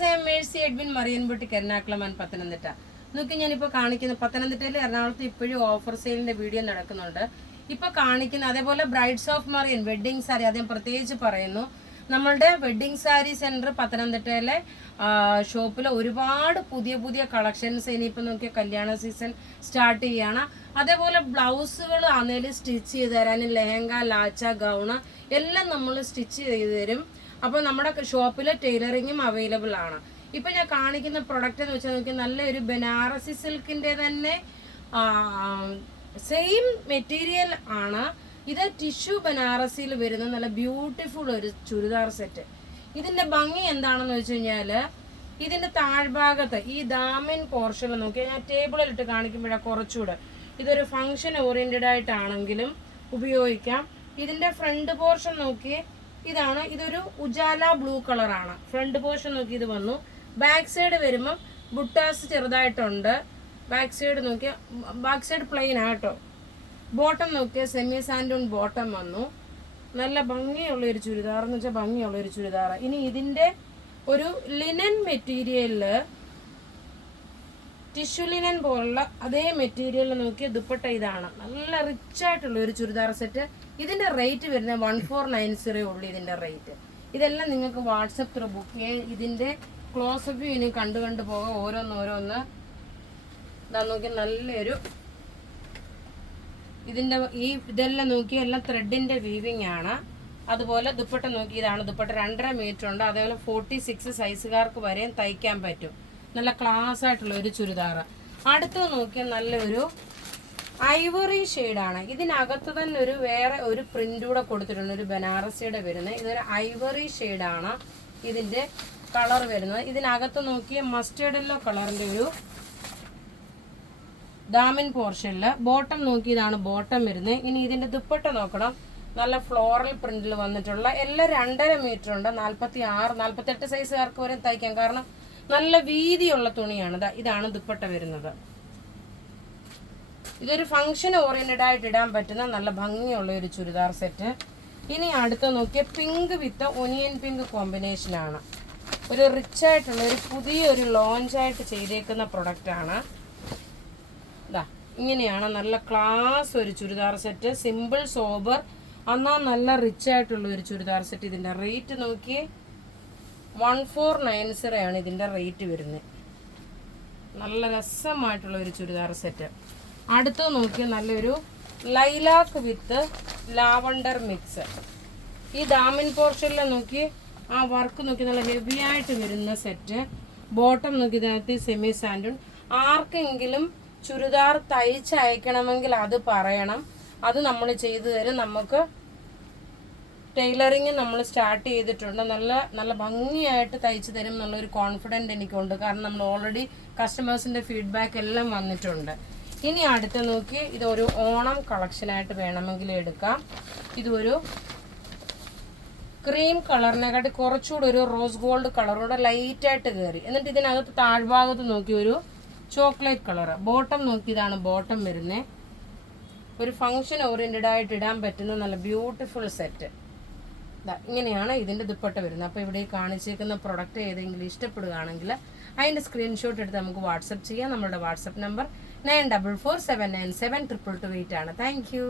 Viewers, I am Mercy Edwin, Marian boutique, Ernakulam and Pathanamthitta. നോക്കി ഞാനിപ്പോൾ കാണിക്കുന്ന പത്തനംതിട്ടയിൽ എറണാകുളത്ത് ഇപ്പോഴും ഓഫർ സെയിലിന്റെ വീഡിയോ നടക്കുന്നുണ്ട്. ഇപ്പൊ കാണിക്കുന്ന അതേപോലെ brides of Marian wedding sari, അദ്ദേഹം പ്രത്യേകിച്ച് പറയുന്നു. നമ്മളുടെ വെഡ്ഡിങ് സാരി സെന്റർ പത്തനംതിട്ടയിലെ ഷോപ്പിൽ ഒരുപാട് പുതിയ പുതിയ കളക്ഷൻസ് ഇനിയിപ്പോൾ നോക്കിയാൽ കല്യാണ സീസൺ സ്റ്റാർട്ട് ചെയ്യാണ്. അതേപോലെ ബ്ലൗസുകൾ ആണെങ്കിലും സ്റ്റിച്ച് ചെയ്ത് തരാൻ, ലെഹങ്ക, ലാച്ച, ഗൗണ് എല്ലാം നമ്മൾ സ്റ്റിച്ച് ചെയ്ത് തരും. അപ്പോൾ നമ്മുടെ ഷോപ്പിൽ ടൈലറിങ്ങും അവൈലബിൾ ആണ്. ഇപ്പം ഞാൻ കാണിക്കുന്ന പ്രൊഡക്റ്റ് എന്ന് വെച്ചാൽ നോക്കി നല്ലൊരു ബനാറസി സിൽക്കിൻ്റെ തന്നെ സെയിം മെറ്റീരിയൽ ആണ്. ഇത് ടിഷ്യൂ ബനാറസിയിൽ വരുന്ന നല്ല ബ്യൂട്ടിഫുൾ ഒരു ചുരിദാർ സെറ്റ്. ഇതിന്റെ ഭംഗി എന്താണെന്ന് വെച്ച് കഴിഞ്ഞാൽ ഇതിന്റെ താഴ്ഭാഗത്ത് ഈ ദാമൻ പോർഷനിൽ നോക്കി ഞാൻ ടേബിളിൽ ഇട്ട് കാണിക്കുമ്പോഴാണ് കുറച്ചുകൂടെ ഇതൊരു ഫംഗ്ഷൻ ഓറിയന്റഡ് ആയിട്ടാണെങ്കിലും ഉപയോഗിക്കാം. ഇതിന്റെ ഫ്രണ്ട് പോർഷൻ നോക്കി ഇതാണ്, ഇതൊരു ഉജാല ബ്ലൂ കളറാണ് ഫ്രണ്ട് പോർഷൻ. നോക്കി ഇത് വന്നു. ബാക്ക് സൈഡ് വരുമ്പം ബുട്ടാസ് ചെറുതായിട്ടുണ്ട്. ബാക്ക് സൈഡ് നോക്കിയാൽ ബാക്ക് സൈഡ് പ്ലെയിൻ ആട്ടോ. ബോട്ടം നോക്കിയാൽ സെമി സാൻഡൂൺ ബോട്ടം വന്നു. നല്ല ഭംഗിയുള്ളൊരു ചുരിദാർ എന്ന് വെച്ചാൽ ഭംഗിയുള്ളൊരു ചുരിദാർ. ഇനി ഇതിൻ്റെ ഒരു ലിനൻ മെറ്റീരിയലിൽ ടിഷ്യൂ ലിനൻ പോലുള്ള അതേ മെറ്റീരിയലിൽ നോക്കിയ ദുപ്പട്ട ഇതാണ്. നല്ല റിച്ച് ആയിട്ടുള്ള ഒരു ചുരിദാർ സെറ്റ്. ഇതിൻ്റെ റേറ്റ് വരുന്നത് 1490 ഉള്ളൂ ഇതിൻ്റെ റേറ്റ്. ഇതെല്ലാം നിങ്ങൾക്ക് വാട്സപ്പ് ത്രൂ ബുക്ക് ചെയ്യാൻ. ഇതിൻ്റെ ക്ലോസപ്പ് വ്യൂ ഇനി കണ്ടു പോകാം ഓരോന്നോരോന്ന്. ഇതാ നോക്കി നല്ലൊരു ഇതിൻ്റെ ഇതെല്ലാം നോക്കി എല്ലാം ത്രെഡിൻ്റെ വീവിങ് ആണ്. അതുപോലെ ദുപ്പട്ട നോക്കി ഇതാണ് ദുപ്പട്ട 2.5 മീറ്റർ ഉണ്ട്. അതേപോലെ 46 സൈസുകാർക്ക് വരെയും തയ്ക്കാൻ പറ്റും. നല്ല ക്ലാസ് ആയിട്ടുള്ള ഒരു ചുരിദാർ. അടുത്ത് നോക്കിയാൽ നല്ലൊരു ഐവറി ഷെയ്ഡാണ്. ഇതിനകത്ത് തന്നെ ഒരു വേറെ ഒരു പ്രിന്റ് കൂടെ കൊടുത്തിട്ടുണ്ട്, ഒരു ബനാറസിയുടെ വരുന്നത്. ഇതൊരു ഐവറി ഷെയ്ഡാണ് ഇതിൻ്റെ കളർ വരുന്നത്. ഇതിനകത്ത് നോക്കിയ മസ്റ്റേർഡ് യെല്ലോ കളറിൻ്റെ ഒരു ദാമൻ പോർഷനിൽ ബോട്ടം നോക്കി ഇതാണ് ബോട്ടം വരുന്നത്. ഇനി ഇതിന്റെ ദുപ്പട്ട നോക്കണം. നല്ല ഫ്ലോറൽ പ്രിന്റിൽ വന്നിട്ടുള്ള എല്ലാം 2.5 മീറ്റർ ഉണ്ട്. 46, 48 സൈസുകാർക്ക് വരെ തയ്ക്കാം. കാരണം നല്ല വീതിയുള്ള തുണിയാണ്. ഇതാണ് ദുപ്പട്ട വരുന്നത്. ഇതൊരു ഫംഗ്ഷൻ ഓറിയന്റഡ് ആയിട്ട് ഇടാൻ പറ്റുന്ന നല്ല ഭംഗിയുള്ള ഒരു ചുരിദാർ സെറ്റ്. ഇനി അടുത്ത് നോക്കിയ പിങ്ക് വിത്ത് ഒനിയൻ പിങ്ക് കോമ്പിനേഷനാണ്. ഒരു റിച്ച് ആയിട്ടുള്ള ഒരു പുതിയൊരു ലോഞ്ചായിട്ട് ചെയ്തേക്കുന്ന പ്രൊഡക്റ്റ് ആണ്. ഇങ്ങനെയാണ് നല്ല ക്ലാസ് ഒരു ചുരിദാർ സെറ്റ്. സിമ്പിൾ സോബർ എന്നാൽ നല്ല റിച്ച് ആയിട്ടുള്ള ഒരു ചുരിദാർ സെറ്റ്. ഇതിൻ്റെ റേറ്റ് നോക്കി 1490 ആണ് ഇതിൻ്റെ റേറ്റ് വരുന്നത്. നല്ല രസമായിട്ടുള്ള ഒരു ചുരിദാർ സെറ്റ്. അടുത്ത് നോക്കി നല്ലൊരു ലൈലാക്ക് വിത്ത് ലാവണ്ടർ മിക്സ്. ഈ ദാമിൻ പോർഷനിൽ നോക്കി ആ വർക്ക് നോക്കി നല്ല ഹെവി ആയിട്ട് വരുന്ന സെറ്റ്. ബോട്ടം നോക്കി ഇതിനകത്ത് സെമി സാൻഡൂൺ. ആർക്കെങ്കിലും ചുരിദാർ തയ്ച്ചയക്കണമെങ്കിൽ അത് പറയണം, അത് നമ്മൾ ചെയ്തു തരും. നമുക്ക് ടൈലറിങ് നമ്മൾ സ്റ്റാർട്ട് ചെയ്തിട്ടുണ്ട്. നല്ല ഭംഗിയായിട്ട് തയ്ച്ചു തരും എന്നുള്ളൊരു കോൺഫിഡൻറ്റ് എനിക്കുണ്ട്. കാരണം നമ്മൾ ഓൾറെഡി കസ്റ്റമേഴ്സിൻ്റെ ഫീഡ്ബാക്ക് എല്ലാം വന്നിട്ടുണ്ട്. ഇനി അടുത്ത് നോക്കി ഇതൊരു ഓണം കളക്ഷനായിട്ട് വേണമെങ്കിൽ എടുക്കാം. ഇതൊരു ക്രീം കളറിനെക്കാട്ടി കുറച്ചുകൂടി ഒരു റോസ് ഗോൾഡ് കളറോടെ ലൈറ്റായിട്ട് കയറി. എന്നിട്ട് ഇതിനകത്ത് താഴ്ഭാഗത്ത് നോക്കി ഒരു ചോക്ലേറ്റ് കളർ. ബോട്ടം നോക്കി ഇതാണ് ബോട്ടം വരുന്നത്. ഒരു ഫംഗ്ഷൻ ഓറിയന്റഡ് ആയിട്ട് ഇടാൻ പറ്റുന്ന നല്ല ബ്യൂട്ടിഫുൾ സെറ്റ്. ഇങ്ങനെയാണ് ഇതിൻ്റെ ദുപ്പട്ട വരുന്നത്. അപ്പോൾ ഇവിടെ കാണിച്ചേക്കുന്ന പ്രൊഡക്റ്റ് ഏതെങ്കിലും ഇഷ്ടപ്പെടുകയാണെങ്കിൽ അതിൻ്റെ സ്ക്രീൻഷോട്ട് എടുത്ത് നമുക്ക് വാട്സപ്പ് ചെയ്യാം. നമ്മുടെ വാട്സപ്പ് നമ്പർ 9447972228 ആണ്. Thank you.